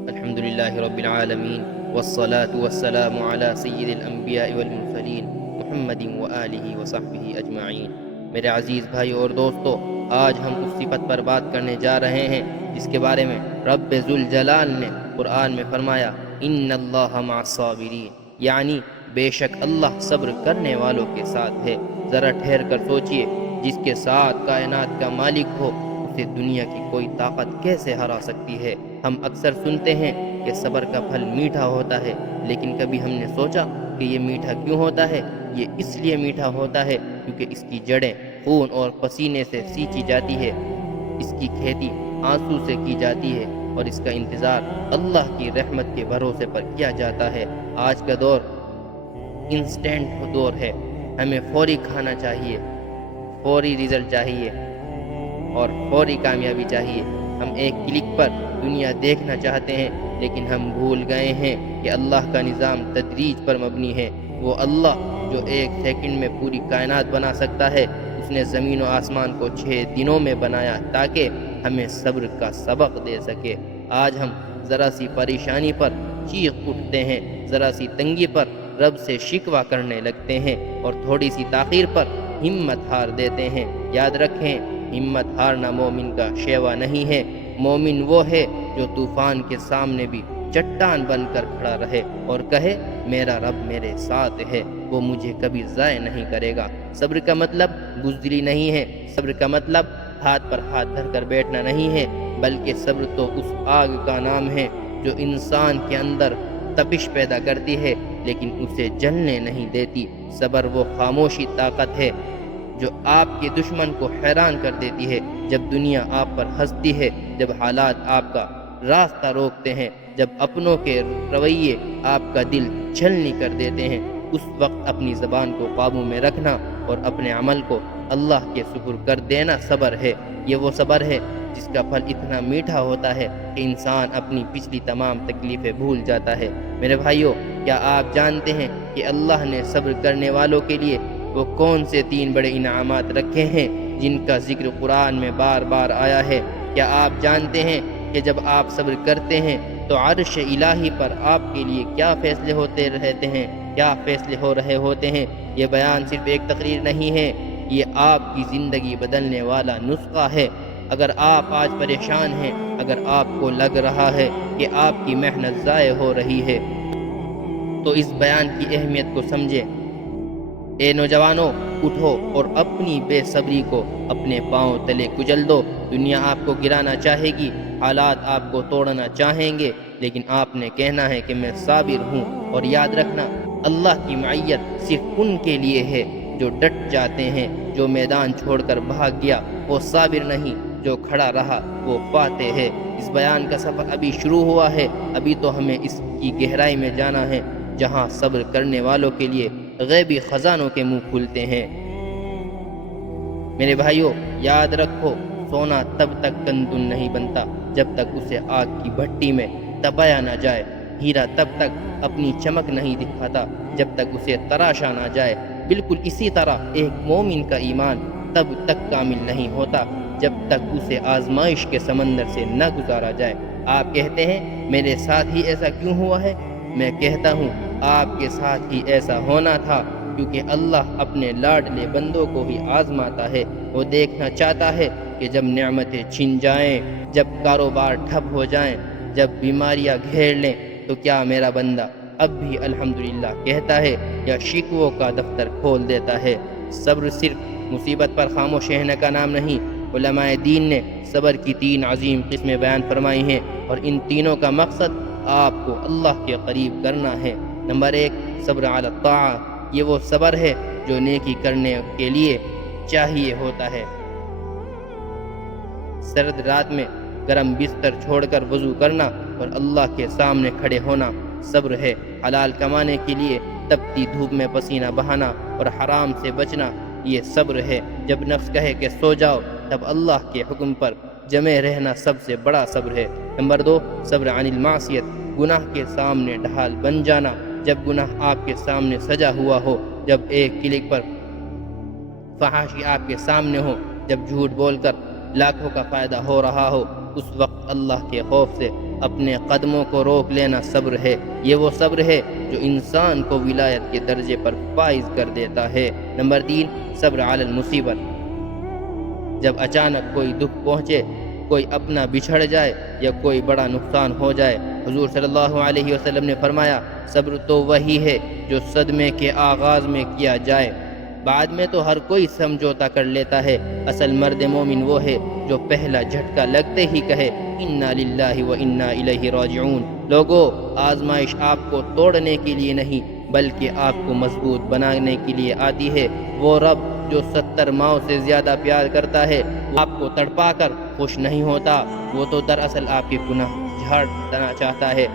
الحمد للہ رب العالمین والصلاة والسلام علی سید الانبیاء والمرسلین محمد وآلہ وصحبہ اجمعین۔ میرے عزیز بھائی اور دوستو، آج ہم اس صفت پر بات کرنے جا رہے ہیں جس کے بارے میں رب ذوالجلال نے قرآن میں فرمایا ان اللہ مع الصابرین، یعنی بے شک اللہ صبر کرنے والوں کے ساتھ ہے۔ ذرا ٹھہر کر سوچئے، جس کے ساتھ کائنات کا مالک ہو اسے دنیا کی کوئی طاقت کیسے ہرا سکتی ہے؟ ہم اکثر سنتے ہیں کہ صبر کا پھل میٹھا ہوتا ہے، لیکن کبھی ہم نے سوچا کہ یہ میٹھا کیوں ہوتا ہے؟ یہ اس لیے میٹھا ہوتا ہے کیونکہ اس کی جڑیں خون اور پسینے سے سینچی جاتی ہے، اس کی کھیتی آنسو سے کی جاتی ہے، اور اس کا انتظار اللہ کی رحمت کے بھروسے پر کیا جاتا ہے۔ آج کا دور انسٹنٹ دور ہے، ہمیں فوری کھانا چاہیے، فوری رزلٹ چاہیے اور فوری کامیابی چاہیے۔ ہم ایک کلک پر دنیا دیکھنا چاہتے ہیں، لیکن ہم بھول گئے ہیں کہ اللہ کا نظام تدریج پر مبنی ہے۔ وہ اللہ جو ایک سیکنڈ میں پوری کائنات بنا سکتا ہے، اس نے زمین و آسمان کو 6 دنوں میں بنایا تاکہ ہمیں صبر کا سبق دے سکے۔ آج ہم ذرا سی پریشانی پر چیخ اٹھتے ہیں، ذرا سی تنگی پر رب سے شکوہ کرنے لگتے ہیں، اور تھوڑی سی تاخیر پر ہمت ہار دیتے ہیں۔ یاد رکھیں، ہمت ہارنا مومن کا شیوا نہیں ہے۔ مومن وہ ہے جو طوفان کے سامنے بھی چٹان بن کر کھڑا رہے اور کہے میرا رب میرے ساتھ ہے، وہ مجھے کبھی ضائع نہیں کرے گا۔ صبر کا مطلب بزدلی نہیں ہے، صبر کا مطلب ہاتھ پر ہاتھ دھر کر بیٹھنا نہیں ہے، بلکہ صبر تو اس آگ کا نام ہے جو انسان کے اندر تپش پیدا کرتی ہے لیکن اسے جلنے نہیں دیتی۔ صبر وہ خاموشی طاقت ہے جو آپ کے دشمن کو حیران کر دیتی ہے۔ جب دنیا آپ پر ہنستی ہے، جب حالات آپ کا راستہ روکتے ہیں، جب اپنوں کے رویے آپ کا دل چھلنی کر دیتے ہیں، اس وقت اپنی زبان کو قابو میں رکھنا اور اپنے عمل کو اللہ کے سپرد کر دینا صبر ہے۔ یہ وہ صبر ہے جس کا پھل اتنا میٹھا ہوتا ہے کہ انسان اپنی پچھلی تمام تکلیفیں بھول جاتا ہے۔ میرے بھائیوں، کیا آپ جانتے ہیں کہ اللہ نے صبر کرنے والوں کے لیے وہ کون سے 3 بڑے انعامات رکھے ہیں جن کا ذکر قرآن میں بار بار آیا ہے؟ کیا آپ جانتے ہیں کہ جب آپ صبر کرتے ہیں تو عرش الہی پر آپ کے لیے کیا فیصلے ہوتے رہتے ہیں، کیا فیصلے ہو رہے ہوتے ہیں؟ یہ بیان صرف ایک تقریر نہیں ہے، یہ آپ کی زندگی بدلنے والا نسخہ ہے۔ اگر آپ آج پریشان ہیں، اگر آپ کو لگ رہا ہے کہ آپ کی محنت ضائع ہو رہی ہے، تو اس بیان کی اہمیت کو سمجھیں۔ اے نوجوانوں، اٹھو اور اپنی بے صبری کو اپنے پاؤں تلے کچل دو۔ دنیا آپ کو گرانا چاہے گی، حالات آپ کو توڑنا چاہیں گے، لیکن آپ نے کہنا ہے کہ میں صابر ہوں۔ اور یاد رکھنا، اللہ کی معیت صرف ان کے لیے ہے جو ڈٹ جاتے ہیں۔ جو میدان چھوڑ کر بھاگ گیا وہ صابر نہیں، جو کھڑا رہا وہ فاتح ہے۔ اس بیان کا سفر ابھی شروع ہوا ہے، ابھی تو ہمیں اس کی گہرائی میں جانا ہے جہاں صبر کرنے والوں کے لیے غیبی خزانوں کے منہ کھلتے ہیں۔ میرے بھائیوں، یاد رکھو، سونا تب تک کندن نہیں بنتا جب تک اسے آگ کی بھٹی میں دبایا نہ جائے۔ ہیرا تب تک اپنی چمک نہیں دکھاتا جب تک اسے تراشا نہ جائے۔ بالکل اسی طرح ایک مومن کا ایمان تب تک کامل نہیں ہوتا جب تک اسے آزمائش کے سمندر سے نہ گزارا جائے۔ آپ کہتے ہیں میرے ساتھ ہی ایسا کیوں ہوا ہے؟ میں کہتا ہوں آپ کے ساتھ ہی ایسا ہونا تھا، کیونکہ اللہ اپنے لاڈلے بندوں کو ہی آزماتا ہے۔ وہ دیکھنا چاہتا ہے کہ جب نعمتیں چھن جائیں، جب کاروبار ٹھپ ہو جائیں، جب بیماریاں گھیر لیں، تو کیا میرا بندہ اب بھی الحمدللہ کہتا ہے یا شکووں کا دفتر کھول دیتا ہے؟ صبر صرف مصیبت پر خاموش رہنے کا نام نہیں۔ علماء دین نے صبر کی 3 عظیم قسمیں بیان فرمائی ہیں، اور ان تینوں کا مقصد آپ کو اللہ کے قریب کرنا ہے۔ نمبر 1، صبر علی الطاعہ۔ یہ وہ صبر ہے جو نیکی کرنے کے لیے چاہیے ہوتا ہے۔ سرد رات میں گرم بستر چھوڑ کر وضو کرنا اور اللہ کے سامنے کھڑے ہونا صبر ہے۔ حلال کمانے کے لیے تپتی دھوپ میں پسینہ بہانا اور حرام سے بچنا، یہ صبر ہے۔ جب نفس کہے کہ سو جاؤ، تب اللہ کے حکم پر جمے رہنا سب سے بڑا صبر ہے۔ نمبر 2، صبر عن المعصیت۔ گناہ کے سامنے ڈھال بن جانا۔ جب گناہ آپ کے سامنے سجا ہوا ہو، جب ایک کلک پر فحاشی آپ کے سامنے ہو، جب جھوٹ بول کر لاکھوں کا فائدہ ہو رہا ہو، اس وقت اللہ کے خوف سے اپنے قدموں کو روک لینا صبر ہے۔ یہ وہ صبر ہے جو انسان کو ولایت کے درجے پر فائز کر دیتا ہے۔ نمبر 3، صبر علی المصیبت۔ جب اچانک کوئی دکھ پہنچے، کوئی اپنا بچھڑ جائے یا کوئی بڑا نقصان ہو جائے، حضور صلی اللہ علیہ وسلم نے فرمایا، صبر تو وہی ہے جو صدمے کے آغاز میں کیا جائے، بعد میں تو ہر کوئی سمجھوتا کر لیتا ہے۔ اصل مرد مومن وہ ہے جو پہلا جھٹکا لگتے ہی کہے، انا للہ و انا الیہ راجعون۔ لوگو، آزمائش آپ کو توڑنے کے لیے نہیں بلکہ آپ کو مضبوط بنانے کے لیے آتی ہے۔ وہ رب جو 70 ماؤں سے زیادہ پیار کرتا ہے، وہ آپ کو تڑپا کر خوش نہیں ہوتا، وہ تو دراصل آپ کے گناہ جھاڑ دینا چاہتا ہے۔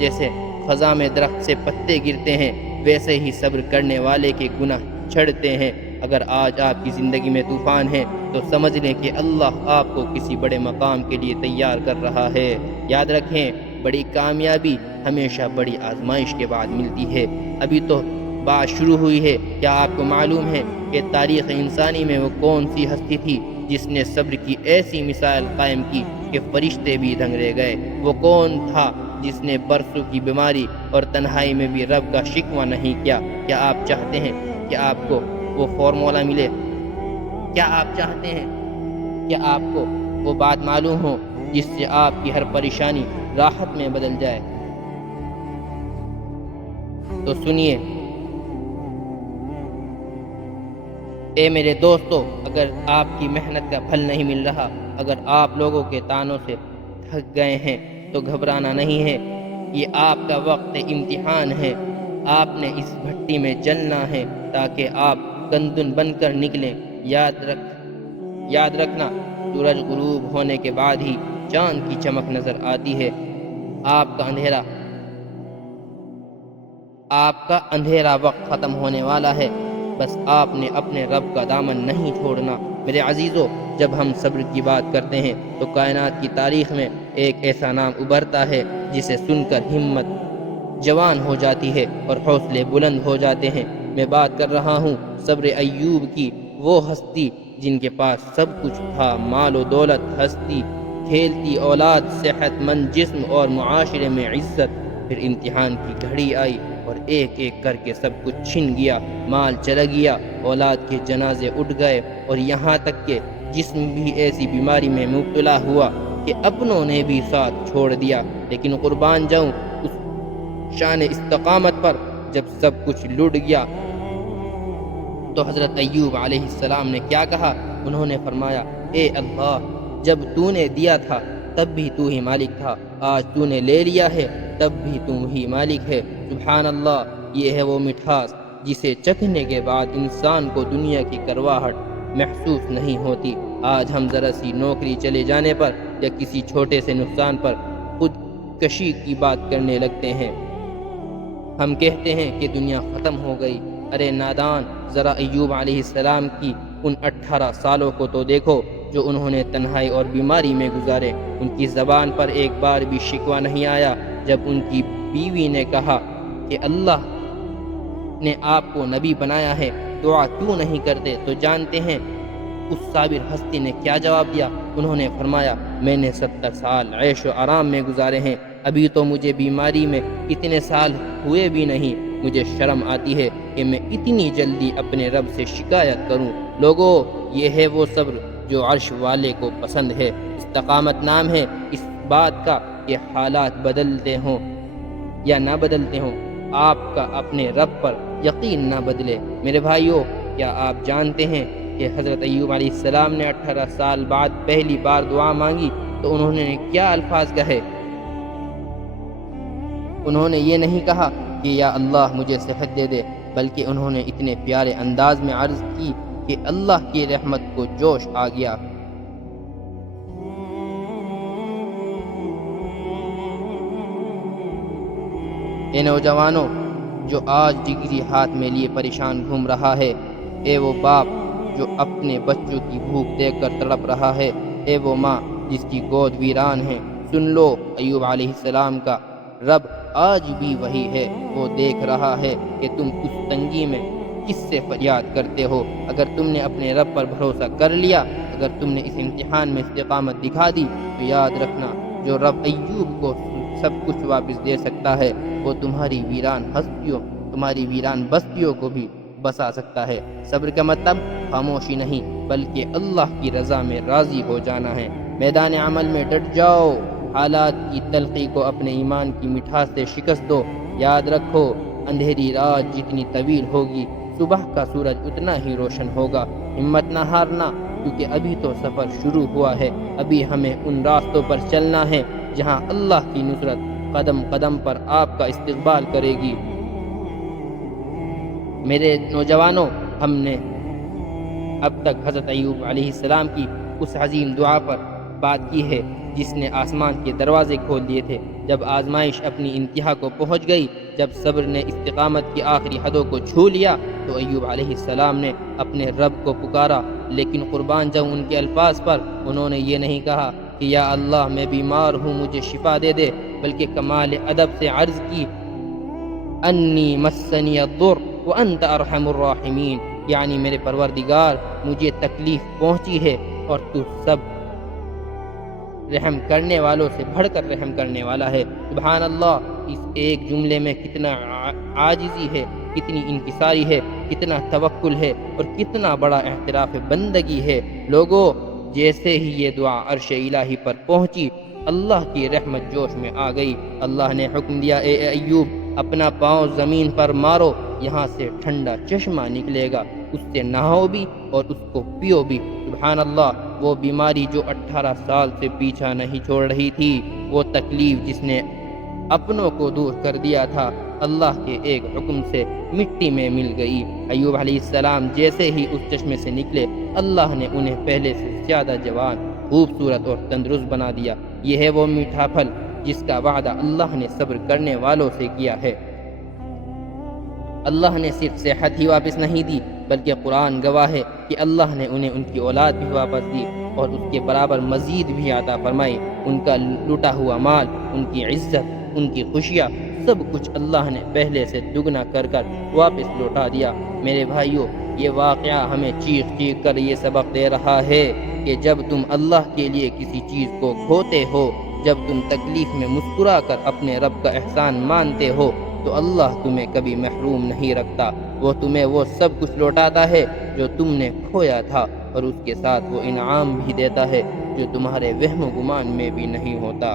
جیسے خزاں میں درخت سے پتے گرتے ہیں، ویسے ہی صبر کرنے والے کے گناہ چھڑتے ہیں۔ اگر آج آپ کی زندگی میں طوفان ہے تو سمجھ لیں کہ اللہ آپ کو کسی بڑے مقام کے لیے تیار کر رہا ہے۔ یاد رکھیں، بڑی کامیابی ہمیشہ بڑی آزمائش کے بعد ملتی ہے۔ ابھی تو بات شروع ہوئی ہے۔ کیا آپ کو معلوم ہے کہ تاریخ انسانی میں وہ کون سی ہستی تھی جس نے صبر کی ایسی مثال قائم کی کہ فرشتے بھی دنگ رہ گئے؟ وہ کون تھا جس نے برسوں کی بیماری اور تنہائی میں بھی رب کا شکوہ نہیں کیا؟ کیا آپ چاہتے ہیں کہ آپ کو وہ فارمولا ملے؟ کیا آپ چاہتے ہیں کہ آپ کو وہ بات معلوم ہو جس سے آپ کی ہر پریشانی راحت میں بدل جائے؟ تو سنیے، اے میرے دوستو، اگر آپ کی محنت کا پھل نہیں مل رہا، اگر آپ لوگوں کے تانوں سے تھک گئے ہیں تو گھبرانا نہیں ہے۔ یہ آپ کا وقت امتحان ہے۔ آپ نے اس بھٹی میں جلنا ہے تاکہ آپ گندم بن کر نکلیں۔ یاد رکھنا، سورج غروب ہونے کے بعد ہی چاند کی چمک نظر آتی ہے۔ آپ کا اندھیرا وقت ختم ہونے والا ہے، بس آپ نے اپنے رب کا دامن نہیں چھوڑنا۔ میرے عزیزو، جب ہم صبر کی بات کرتے ہیں تو کائنات کی تاریخ میں ایک ایسا نام ابھرتا ہے جسے سن کر ہمت جوان ہو جاتی ہے اور حوصلے بلند ہو جاتے ہیں۔ میں بات کر رہا ہوں صبر ایوب کی، وہ ہستی جن کے پاس سب کچھ تھا، مال و دولت، ہستی، کھیلتی اولاد، صحت مند جسم اور معاشرے میں عزت۔ پھر امتحان کی گھڑی آئی اور ایک ایک کر کے سب کچھ چھن گیا، مال چلا گیا، اولاد کے جنازے اٹھ گئے، اور یہاں تک کہ جسم بھی ایسی بیماری میں مبتلا ہوا کہ اپنوں نے بھی ساتھ چھوڑ دیا۔ لیکن قربان جاؤں اس شان استقامت پر، جب سب کچھ لٹ گیا تو حضرت ایوب علیہ السلام نے کیا کہا؟ انہوں نے فرمایا، اے اللہ، جب تو نے دیا تھا تب بھی تو ہی مالک تھا، آج تو نے لے لیا ہے تب بھی تو ہی مالک ہے۔ سبحان اللہ، یہ ہے وہ مٹھاس جسے چکھنے کے بعد انسان کو دنیا کی کرواہٹ محسوس نہیں ہوتی۔ آج ہم ذرا سی نوکری چلے جانے پر یا کسی چھوٹے سے نقصان پر خود کشی کی بات کرنے لگتے ہیں۔ ہم کہتے ہیں کہ دنیا ختم ہو گئی۔ ارے نادان، ذرا ایوب علیہ السلام کی ان 18 سالوں کو تو دیکھو جو انہوں نے تنہائی اور بیماری میں گزارے۔ ان کی زبان پر ایک بار بھی شکوہ نہیں آیا۔ جب ان کی بیوی نے کہا کہ اللہ نے آپ کو نبی بنایا ہے، دعا کیوں نہیں کرتے، تو جانتے ہیں اس صابر ہستی نے کیا جواب دیا؟ انہوں نے فرمایا، میں نے 70 سال عیش و آرام میں گزارے ہیں، ابھی تو مجھے بیماری میں اتنے سال ہوئے بھی نہیں۔ مجھے شرم آتی ہے کہ میں اتنی جلدی اپنے رب سے شکایت کروں۔ لوگو، یہ ہے وہ صبر جو عرش والے کو پسند ہے۔ استقامت نام ہے اس بات کا کہ حالات بدلتے ہوں یا نہ بدلتے ہوں، آپ کا اپنے رب پر یقین نہ بدلے۔ میرے بھائیو، کیا آپ جانتے ہیں کہ حضرت ایوب علیہ السلام نے 18 سال بعد پہلی بار دعا مانگی تو انہوں نے کیا الفاظ کہے؟ انہوں نے یہ نہیں کہا کہ یا اللہ مجھے صحت دے دے، بلکہ انہوں نے اتنے پیارے انداز میں عرض کی کہ اللہ کی رحمت کو جوش آ گیا۔ اے نوجوانوں جو آج ڈگری ہاتھ میں لیے پریشان گھوم رہا ہے، اے وہ باپ جو اپنے بچوں کی بھوک دیکھ کر تڑپ رہا ہے، اے وہ ماں جس کی گود ویران ہے، سن لو، ایوب علیہ السلام کا رب آج بھی وہی ہے۔ وہ دیکھ رہا ہے کہ تم اس تنگی میں کس سے فریاد کرتے ہو۔ اگر تم نے اپنے رب پر بھروسہ کر لیا، اگر تم نے اس امتحان میں استقامت دکھا دی، تو یاد رکھنا جو رب ایوب کو سب کچھ واپس دے سکتا ہے وہ تمہاری ویران ہستیوں، تمہاری ویران بستیوں کو بھی بسا سکتا ہے۔ صبر کا مطلب خاموشی نہیں بلکہ اللہ کی رضا میں راضی ہو جانا ہے۔ میدان عمل میں ڈٹ جاؤ، حالات کی تلخی کو اپنے ایمان کی مٹھاس سے شکست دو۔ یاد رکھو، اندھیری رات جتنی طویل ہوگی صبح کا سورج اتنا ہی روشن ہوگا۔ ہمت نہ ہارنا، کیونکہ ابھی تو سفر شروع ہوا ہے۔ ابھی ہمیں ان راستوں پر چلنا ہے جہاں اللہ کی نصرت قدم قدم پر آپ کا استقبال کرے گی۔ میرے نوجوانوں، ہم نے اب تک حضرت ایوب علیہ السلام کی اس عظیم دعا پر بات کی ہے جس نے آسمان کے دروازے کھول دیے تھے۔ جب آزمائش اپنی انتہا کو پہنچ گئی، جب صبر نے استقامت کی آخری حدوں کو چھو لیا، تو ایوب علیہ السلام نے اپنے رب کو پکارا، لیکن قربان جاؤں ان کے الفاظ پر، انہوں نے یہ نہیں کہا کہ یا اللہ میں بیمار ہوں مجھے شفا دے دے، بلکہ کمال ادب سے عرض کی انی مسنی الضر وانت ارحم الراحمین، یعنی میرے پروردگار مجھے تکلیف پہنچی ہے اور تو سب رحم کرنے والوں سے بڑھ کر رحم کرنے والا ہے۔ سبحان اللہ، اس ایک جملے میں کتنا عاجزی ہے، کتنی انکساری ہے، کتنا توکل ہے اور کتنا بڑا اعتراف بندگی ہے۔ لوگوں، جیسے ہی یہ دعا عرش الہی پر پہنچی، اللہ کی رحمت جوش میں آ گئی۔ اللہ نے حکم دیا، اے ایوب اپنا پاؤں زمین پر مارو، یہاں سے ٹھنڈا چشمہ نکلے گا، اس سے نہاؤ بھی اور اس کو پیو بھی۔ سبحان اللہ، وہ بیماری جو 18 سال سے پیچھا نہیں چھوڑ رہی تھی، وہ تکلیف جس نے اپنوں کو دور کر دیا تھا، اللہ کے ایک حکم سے مٹی میں مل گئی۔ ایوب علیہ السلام جیسے ہی اس چشمے سے نکلے، اللہ نے انہیں پہلے سے زیادہ جوان، خوبصورت اور تندرست بنا دیا۔ یہ ہے وہ میٹھا پھل جس کا وعدہ اللہ نے صبر کرنے والوں سے کیا ہے۔ اللہ نے صرف صحت ہی واپس نہیں دی، بلکہ قرآن گواہ ہے کہ اللہ نے انہیں ان کی اولاد بھی واپس دی اور اس کے برابر مزید بھی عطا فرمائی۔ ان کا لوٹا ہوا مال، ان کی عزت، ان کی خوشیاں، سب کچھ اللہ نے پہلے سے دگنا کر واپس لوٹا دیا۔ میرے بھائیوں، یہ واقعہ ہمیں چیخ چیخ کر یہ سبق دے رہا ہے کہ جب تم اللہ کے لیے کسی چیز کو کھوتے ہو، جب تم تکلیف میں مسکرا کر اپنے رب کا احسان مانتے ہو، تو اللہ تمہیں کبھی محروم نہیں رکھتا۔ وہ تمہیں وہ سب کچھ لوٹاتا ہے جو تم نے کھویا تھا، اور اس کے ساتھ وہ انعام بھی دیتا ہے جو تمہارے وہم و گمان میں بھی نہیں ہوتا۔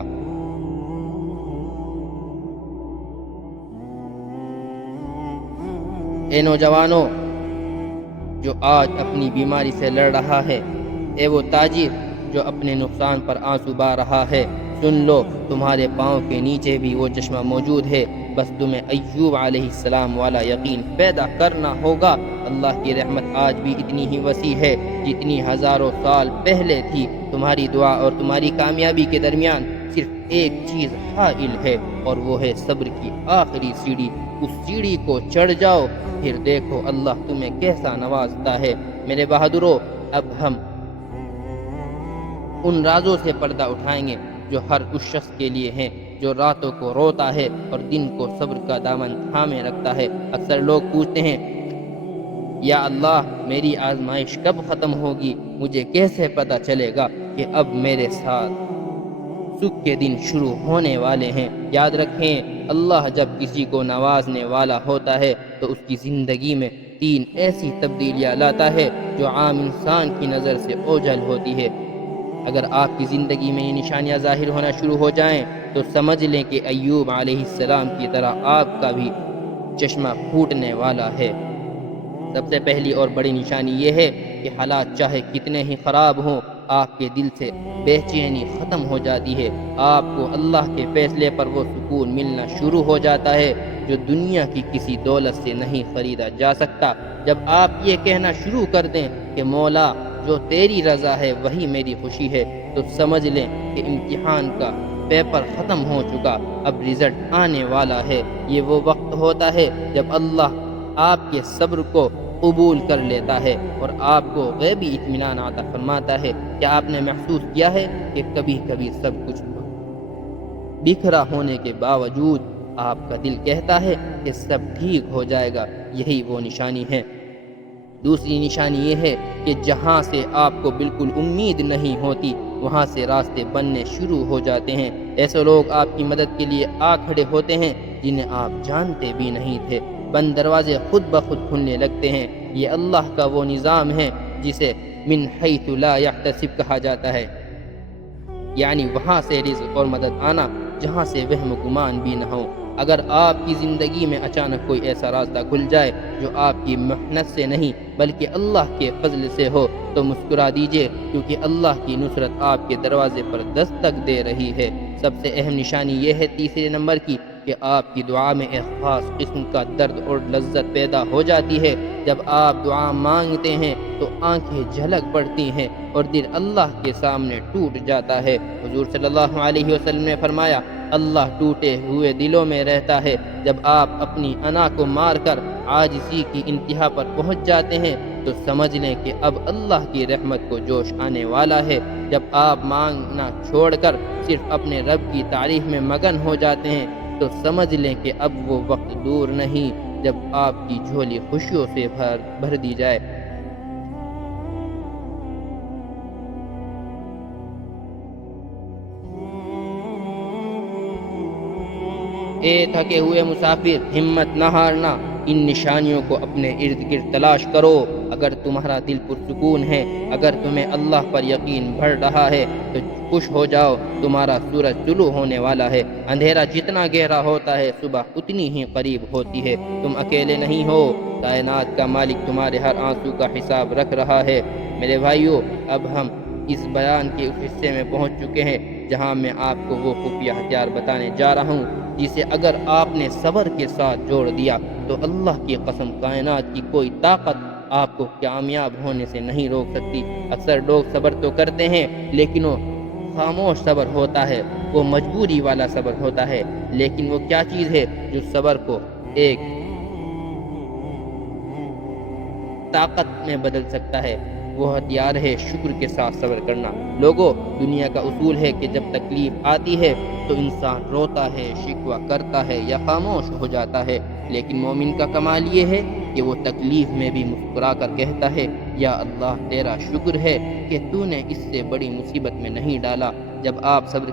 اے نوجوانوں جو آج اپنی بیماری سے لڑ رہا ہے، اے وہ تاجر جو اپنے نقصان پر آنسو بہا رہا ہے، سن لو، تمہارے پاؤں کے نیچے بھی وہ چشمہ موجود ہے، بس تمہیں ایوب علیہ السلام والا یقین پیدا کرنا ہوگا۔ اللہ کی رحمت آج بھی اتنی ہی وسیع ہے جتنی ہزاروں سال پہلے تھی۔ تمہاری دعا اور تمہاری کامیابی کے درمیان صرف ایک چیز حائل ہے، اور وہ ہے صبر کی آخری سیڑھی۔ اس سیڑھی کو چڑھ جاؤ، پھر دیکھو اللہ تمہیں کیسا نوازتا ہے۔ میرے بہادروں، اب ہم ان رازوں سے پردہ اٹھائیں گے جو ہر اس شخص کے لیے ہیں جو راتوں کو روتا ہے اور دن کو صبر کا دامن تھامے رکھتا ہے۔ اکثر لوگ پوچھتے ہیں، یا اللہ میری آزمائش کب ختم ہوگی؟ مجھے کیسے پتہ چلے گا کہ اب میرے ساتھ سکھ کے دن شروع ہونے والے ہیں؟ یاد رکھیں، اللہ جب کسی کو نوازنے والا ہوتا ہے تو اس کی زندگی میں 3 ایسی تبدیلیاں لاتا ہے جو عام انسان کی نظر سے اوجھل ہوتی ہے۔ اگر آپ کی زندگی میں یہ نشانیاں ظاہر ہونا شروع ہو جائیں تو سمجھ لیں کہ ایوب علیہ السلام کی طرح آپ کا بھی چشمہ پھوٹنے والا ہے۔ سب سے پہلی اور بڑی نشانی یہ ہے کہ حالات چاہے کتنے ہی خراب ہوں، آپ کے دل سے بے چینی ختم ہو جاتی ہے۔ آپ کو اللہ کے فیصلے پر وہ سکون ملنا شروع ہو جاتا ہے جو دنیا کی کسی دولت سے نہیں خریدا جا سکتا۔ جب آپ یہ کہنا شروع کر دیں کہ مولا جو تیری رضا ہے وہی میری خوشی ہے، تو سمجھ لیں کہ امتحان کا پیپر ختم ہو چکا، اب رزلٹ آنے والا ہے۔ یہ وہ وقت ہوتا ہے جب اللہ آپ کے صبر کو قبول کر لیتا ہے اور آپ کو غیبی اطمینان عطا فرماتا ہے۔ کیا آپ نے محسوس کیا ہے کہ کبھی کبھی سب کچھ بکھرا ہونے کے باوجود آپ کا دل کہتا ہے کہ سب ٹھیک ہو جائے گا؟ یہی وہ نشانی ہے۔ دوسری نشانی یہ ہے کہ جہاں سے آپ کو بالکل امید نہیں ہوتی، وہاں سے راستے بننے شروع ہو جاتے ہیں۔ ایسے لوگ آپ کی مدد کے لیے آ کھڑے ہوتے ہیں جنہیں آپ جانتے بھی نہیں تھے۔ بند دروازے خود بخود کھلنے لگتے ہیں۔ یہ اللہ کا وہ نظام ہے جسے من حیث لا یحتسب کہا جاتا ہے، یعنی وہاں سے رزق اور مدد آنا جہاں سے وہم و گمان بھی نہ ہو۔ اگر آپ کی زندگی میں اچانک کوئی ایسا راستہ کھل جائے جو آپ کی محنت سے نہیں بلکہ اللہ کے فضل سے ہو تو مسکرا دیجئے، کیونکہ اللہ کی نصرت آپ کے دروازے پر دستک دے رہی ہے۔ سب سے اہم نشانی یہ ہے تیسرے نمبر کی کہ آپ کی دعا میں ایک خاص قسم کا درد اور لذت پیدا ہو جاتی ہے۔ جب آپ دعا مانگتے ہیں تو آنکھیں جھلک پڑتی ہیں اور دل اللہ کے سامنے ٹوٹ جاتا ہے۔ حضور صلی اللہ علیہ وسلم نے فرمایا، اللہ ٹوٹے ہوئے دلوں میں رہتا ہے۔ جب آپ اپنی انا کو مار کر عاجزی کی انتہا پر پہنچ جاتے ہیں تو سمجھ لیں کہ اب اللہ کی رحمت کو جوش آنے والا ہے۔ جب آپ مانگنا چھوڑ کر صرف اپنے رب کی تعریف میں مگن ہو جاتے ہیں تو سمجھ لیں کہ اب وہ وقت دور نہیں جب آپ کی جھولی خوشیوں سے بھر دی جائے۔ اے تھکے ہوئے مسافر، ہمت نہ ہارنا، ان نشانیوں کو اپنے ارد گرد تلاش کرو۔ اگر تمہارا دل پرسکون ہے، اگر تمہیں اللہ پر یقین بڑھ رہا ہے تو خوش ہو جاؤ، تمہارا سورج طلوع ہونے والا ہے۔ اندھیرا جتنا گہرا ہوتا ہے صبح اتنی ہی قریب ہوتی ہے۔ تم اکیلے نہیں ہو، کائنات کا مالک تمہارے ہر آنسو کا حساب رکھ رہا ہے۔ میرے بھائیو، اب ہم اس بیان کے اس حصے میں پہنچ چکے ہیں جہاں میں آپ کو وہ خفیہ ہتھیار بتانے جا رہا ہوں جسے اگر آپ نے صبر کے ساتھ جوڑ دیا تو اللہ کی قسم کائنات کی کوئی طاقت آپ کو کامیاب ہونے سے نہیں روک سکتی۔ اکثر لوگ صبر تو کرتے ہیں لیکن وہ خاموش صبر ہوتا ہے، وہ مجبوری والا صبر ہوتا ہے۔ لیکن وہ کیا چیز ہے جو صبر کو ایک طاقت میں بدل سکتا ہے؟ وہ ہتھیار ہے شکر کے ساتھ صبر کرنا۔ لوگوں، دنیا کا اصول ہے کہ جب تکلیف آتی ہے تو انسان روتا ہے، شکوہ کرتا ہے یا خاموش ہو جاتا ہے، لیکن مومن کا کمال یہ ہے کہ وہ تکلیف میں بھی مسکرا کر کہتا ہے، یا اللہ تیرا شکر ہے کہ تو نے اس سے بڑی مصیبت میں نہیں ڈالا۔ جب آپ صبر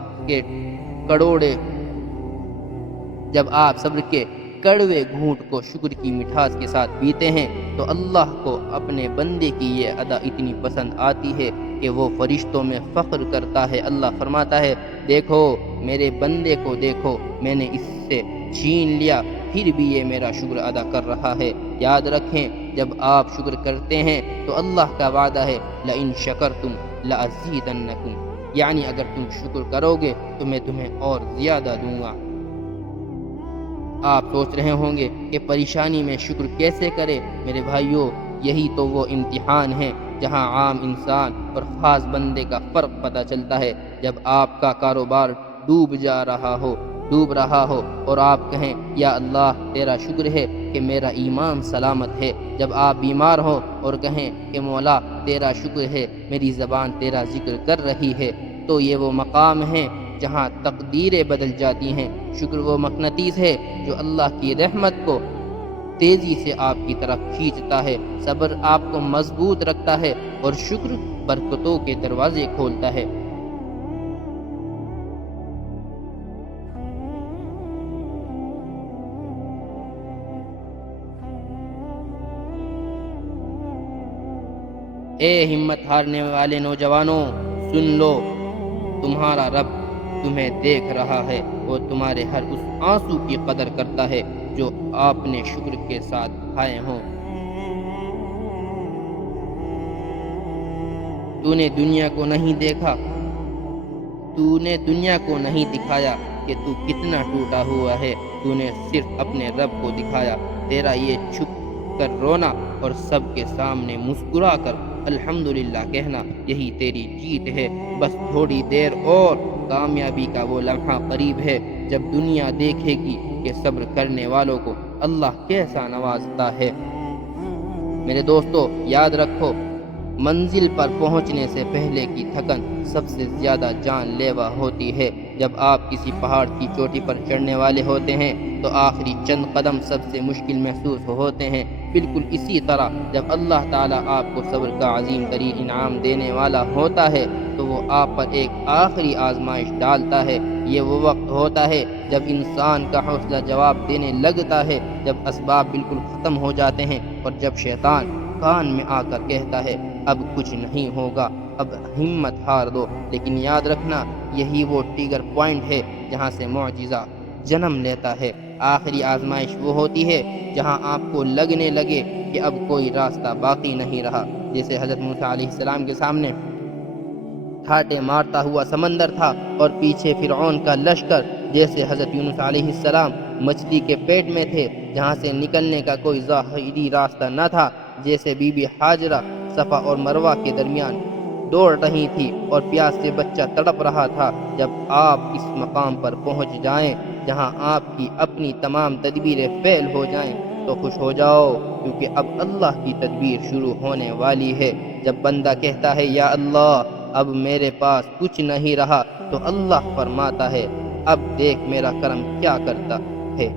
کے کڑوے گھونٹ کو شکر کی مٹھاس کے ساتھ پیتے ہیں تو اللہ کو اپنے بندے کی یہ ادا اتنی پسند آتی ہے کہ وہ فرشتوں میں فخر کرتا ہے۔ اللہ فرماتا ہے، دیکھو میرے بندے کو، دیکھو میں نے اس سے چھین لیا پھر بھی یہ میرا شکر ادا کر رہا ہے۔ یاد رکھیں، جب آپ شکر کرتے ہیں تو اللہ کا وعدہ ہے، لئن شکرتم لأزیدنکم، یعنی اگر تم شکر کرو گے تو میں تمہیں اور زیادہ دوں گا۔ آپ سوچ رہے ہوں گے کہ پریشانی میں شکر کیسے کرے؟ میرے بھائیوں، یہی تو وہ امتحان ہے جہاں عام انسان اور خاص بندے کا فرق پتہ چلتا ہے۔ جب آپ کا کاروبار ڈوب رہا ہو اور آپ کہیں، یا اللہ تیرا شکر ہے کہ میرا ایمان سلامت ہے۔ جب آپ بیمار ہو اور کہیں کہ مولا تیرا شکر ہے میری زبان تیرا ذکر کر رہی ہے، تو یہ وہ مقام ہے جہاں تقدیریں بدل جاتی ہیں۔ شکر وہ مقناطیس ہے جو اللہ کی رحمت کو تیزی سے آپ کی طرف کھینچتا ہے۔ صبر آپ کو مضبوط رکھتا ہے اور شکر برکتوں کے دروازے کھولتا ہے۔ اے ہمت ہارنے والے نوجوانوں، سن لو، تمہارا رب تمہیں دیکھ رہا ہے، وہ تمہارے ہر اس آنسو کی قدر کرتا ہے جو آپ نے شکر کے ساتھ بہائے ہوں۔ تو نے دنیا کو نہیں دیکھا، تو نے دنیا کو نہیں دکھایا کہ تو کتنا ٹوٹا ہوا ہے، تو نے صرف اپنے رب کو دکھایا۔ تیرا یہ چھپ کر رونا اور سب کے سامنے مسکرا کر الحمدللہ کہنا، یہی تیری جیت ہے۔ بس تھوڑی دیر اور کامیابی کا وہ لمحہ قریب ہے جب دنیا دیکھے گی کہ صبر کرنے والوں کو اللہ کیسا نوازتا ہے۔ میرے دوستو، یاد رکھو، منزل پر پہنچنے سے پہلے کی تھکن سب سے زیادہ جان لیوا ہوتی ہے۔ جب آپ کسی پہاڑ کی چوٹی پر چڑھنے والے ہوتے ہیں تو آخری چند قدم سب سے مشکل محسوس ہوتے ہیں۔ بالکل اسی طرح جب اللہ تعالیٰ آپ کو صبر کا عظیم ترین انعام دینے والا ہوتا ہے تو وہ آپ پر ایک آخری آزمائش ڈالتا ہے۔ یہ وہ وقت ہوتا ہے جب انسان کا حوصلہ جواب دینے لگتا ہے، جب اسباب بالکل ختم ہو جاتے ہیں اور جب شیطان کان میں آ کر کہتا ہے اب کچھ نہیں ہوگا، اب ہمت ہار دو۔ لیکن یاد رکھنا، یہی وہ ٹریگر پوائنٹ ہے جہاں سے معجزہ جنم لیتا ہے۔ آخری آزمائش وہ ہوتی ہے جہاں آپ کو لگنے لگے کہ اب کوئی راستہ باقی نہیں رہا، جیسے حضرت موسیٰ علیہ السلام کے سامنے ٹھاٹے مارتا ہوا سمندر تھا اور پیچھے فرعون کا لشکر، جیسے حضرت یونس علیہ السلام مچھلی کے پیٹ میں تھے جہاں سے نکلنے کا کوئی ظاہری راستہ نہ تھا، جیسے بی بی ہاجرہ صفا اور مروہ کے درمیان دوڑ رہی تھی اور پیاس سے بچہ تڑپ رہا تھا۔ جب آپ اس مقام پر پہنچ جائیں جہاں آپ کی اپنی تمام تدبیریں فیل ہو جائیں تو خوش ہو جاؤ، کیونکہ اب اللہ کی تدبیر شروع ہونے والی ہے۔ جب بندہ کہتا ہے یا اللہ اب میرے پاس کچھ نہیں رہا، تو اللہ فرماتا ہے اب دیکھ میرا کرم کیا کرتا ہے،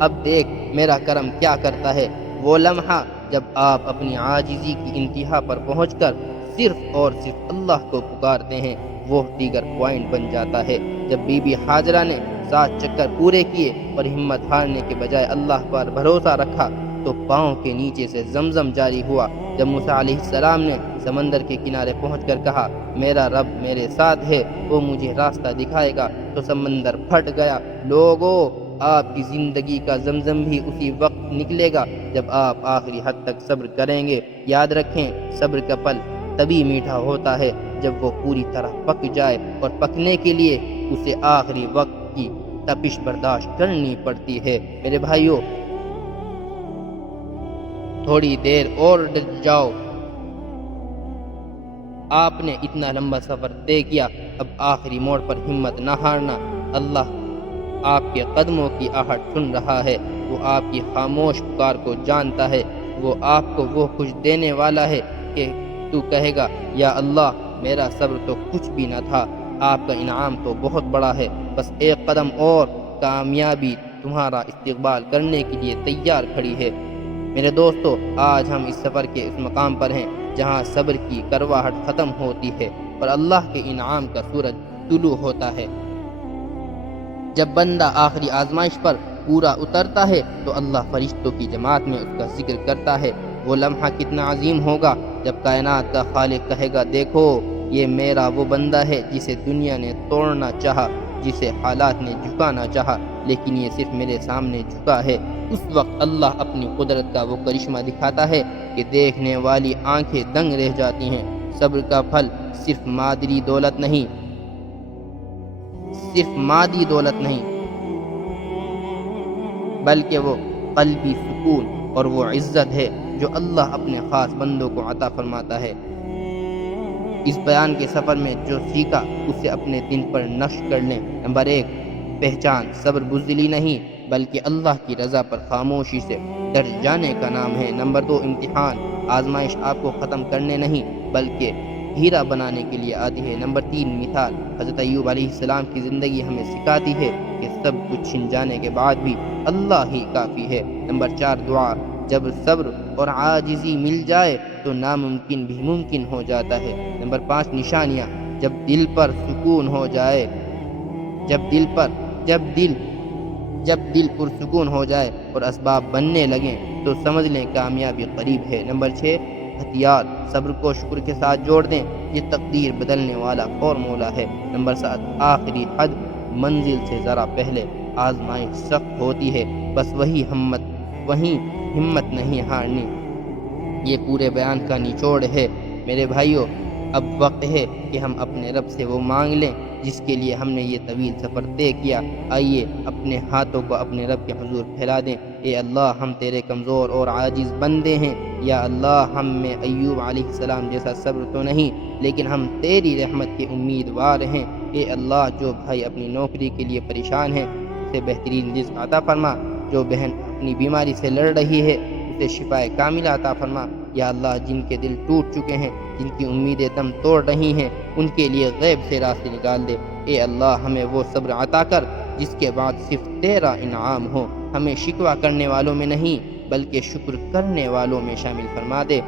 اب دیکھ میرا کرم کیا کرتا ہے۔ وہ لمحہ جب آپ اپنی عاجزی کی انتہا پر پہنچ کر صرف اور صرف اللہ کو پکارتے ہیں، وہ ٹریگر پوائنٹ بن جاتا ہے۔ جب بی بی ہاجرہ نے 7 چکر پورے کیے اور ہمت ہارنے کے بجائے اللہ پر بھروسہ رکھا تو پاؤں کے نیچے سے زمزم جاری ہوا۔ جب موسیٰ علیہ السلام نے سمندر کے کنارے پہنچ کر کہا میرا رب میرے ساتھ ہے، وہ مجھے راستہ دکھائے گا، تو سمندر پھٹ گیا۔ لوگوں، آپ کی زندگی کا زمزم بھی اسی وقت نکلے گا جب آپ آخری حد تک صبر کریں گے۔ یاد رکھیں، صبر کا پھل تبھی میٹھا ہوتا ہے جب وہ پوری طرح پک جائے، اور پکنے کے لیے اسے آخری وقت کی تپش برداشت کرنی پڑتی ہے۔ میرے بھائیوں، تھوڑی دیر اور ڈر جاؤ، آپ نے اتنا لمبا سفر طے کیا، اب آخری موڑ پر ہمت نہ ہارنا۔ اللہ آپ کے قدموں کی آہٹ سن رہا ہے، وہ آپ کی خاموش پکار کو جانتا ہے، وہ آپ کو وہ خوش دینے والا ہے کہ تو کہے گا یا اللہ میرا صبر تو کچھ بھی نہ تھا، آپ کا انعام تو بہت بڑا ہے، بس ایک قدم اور، کامیابی تمہارا استقبال کرنے کے لیے تیار کھڑی ہے۔ میرے دوستو، آج ہم اس سفر کے اس مقام پر ہیں جہاں صبر کی کرواہٹ ختم ہوتی ہے اور اللہ کے انعام کا سورج طلوع ہوتا ہے۔ جب بندہ آخری آزمائش پر پورا اترتا ہے تو اللہ فرشتوں کی جماعت میں اس کا ذکر کرتا ہے۔ وہ لمحہ کتنا عظیم ہوگا جب کائنات کا خالق کہے گا دیکھو یہ میرا وہ بندہ ہے جسے دنیا نے توڑنا چاہا، جسے حالات نے جھکانا چاہا، لیکن یہ صرف میرے سامنے جھکا ہے۔ اس وقت اللہ اپنی قدرت کا وہ کرشمہ دکھاتا ہے کہ دیکھنے والی آنکھیں دنگ رہ جاتی ہیں۔ صبر کا پھل صرف مادی دولت نہیں، بلکہ وہ قلبی سکون اور وہ عزت ہے جو اللہ اپنے خاص بندوں کو عطا فرماتا ہے۔ اس بیان کے سفر میں جو سیکھا اسے اپنے دل پر نقش کر لیں۔ نمبر 1، پہچان صبر بزدلی نہیں بلکہ اللہ کی رضا پر خاموشی سے ڈر جانے کا نام ہے۔ نمبر 2، امتحان آزمائش آپ کو ختم کرنے نہیں بلکہ ہیرا بنانے کے لیے آتی ہے۔ نمبر 3، مثال حضرت ایوب علیہ السلام کی زندگی ہمیں سکھاتی ہے کہ سب کچھ چھن جانے کے بعد بھی اللہ ہی کافی ہے۔ نمبر 4، دعا جب صبر اور عاجزی مل جائے تو ناممکن بھی ممکن ہو جاتا ہے۔ نمبر 5، نشانیاں جب دل پر سکون ہو جائے، جب دل پرسکون ہو جائے اور اسباب بننے لگیں تو سمجھ لیں کامیابی قریب ہے۔ نمبر 6، ہتھیار صبر کو شکر کے ساتھ جوڑ دیں، یہ تقدیر بدلنے والا فارمولہ ہے۔ نمبر 7، آخری حد منزل سے ذرا پہلے آزمائش سخت ہوتی ہے، بس وہی ہمت نہیں ہارنی۔ یہ پورے بیان کا نچوڑ ہے۔ میرے بھائیوں، اب وقت ہے کہ ہم اپنے رب سے وہ مانگ لیں جس کے لیے ہم نے یہ طویل سفر طے کیا۔ آئیے اپنے ہاتھوں کو اپنے رب کے حضور پھیلا دیں۔ اے اللہ، ہم تیرے کمزور اور عاجز بندے ہیں۔ یا اللہ، ہم میں ایوب علیہ السلام جیسا صبر تو نہیں، لیکن ہم تیری رحمت کے امیدوار ہیں۔ اے اللہ، جو بھائی اپنی نوکری کے لیے پریشان ہیں اسے بہترین رزق عطا فرما، جو بہن اپنی بیماری سے لڑ رہی ہے اسے شفائے کاملہ عطا فرما۔ یا اللہ، جن کے دل ٹوٹ چکے ہیں، جن کی امیدیں دم توڑ رہی ہیں، ان کے لیے غیب سے راستے نکال دے۔ اے اللہ، ہمیں وہ صبر عطا کر جس کے بعد صرف تیرا انعام ہو، ہمیں شکوہ کرنے والوں میں نہیں بلکہ شکر کرنے والوں میں شامل فرما دے۔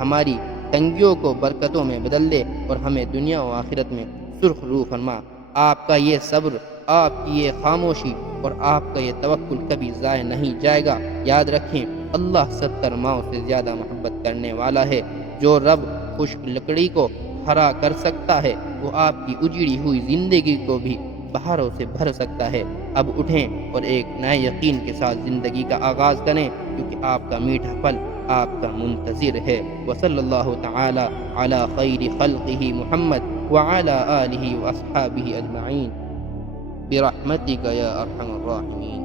ہماری تنگیوں کو برکتوں میں بدل دے اور ہمیں دنیا و آخرت میں سرخ روح فرما۔ آپ کا یہ صبر، آپ کی یہ خاموشی اور آپ کا یہ توکل کبھی ضائع نہیں جائے گا۔ یاد رکھیں، اللہ 70 ماؤں سے زیادہ محبت کرنے والا ہے۔ جو رب خشک لکڑی کو ہرا کر سکتا ہے، وہ آپ کی اجڑی ہوئی زندگی کو بھی بہاروں سے بھر سکتا ہے۔ اب اٹھیں اور ایک نئے یقین کے ساتھ زندگی کا آغاز کریں، کیونکہ آپ کا میٹھا پل آپ کا منتظر ہے۔ وصلی اللہ تعالی علی خیر خلقہ محمد وعلی آلہ واصحابہ اجمعین برحمتک یا ارحم الراحمین۔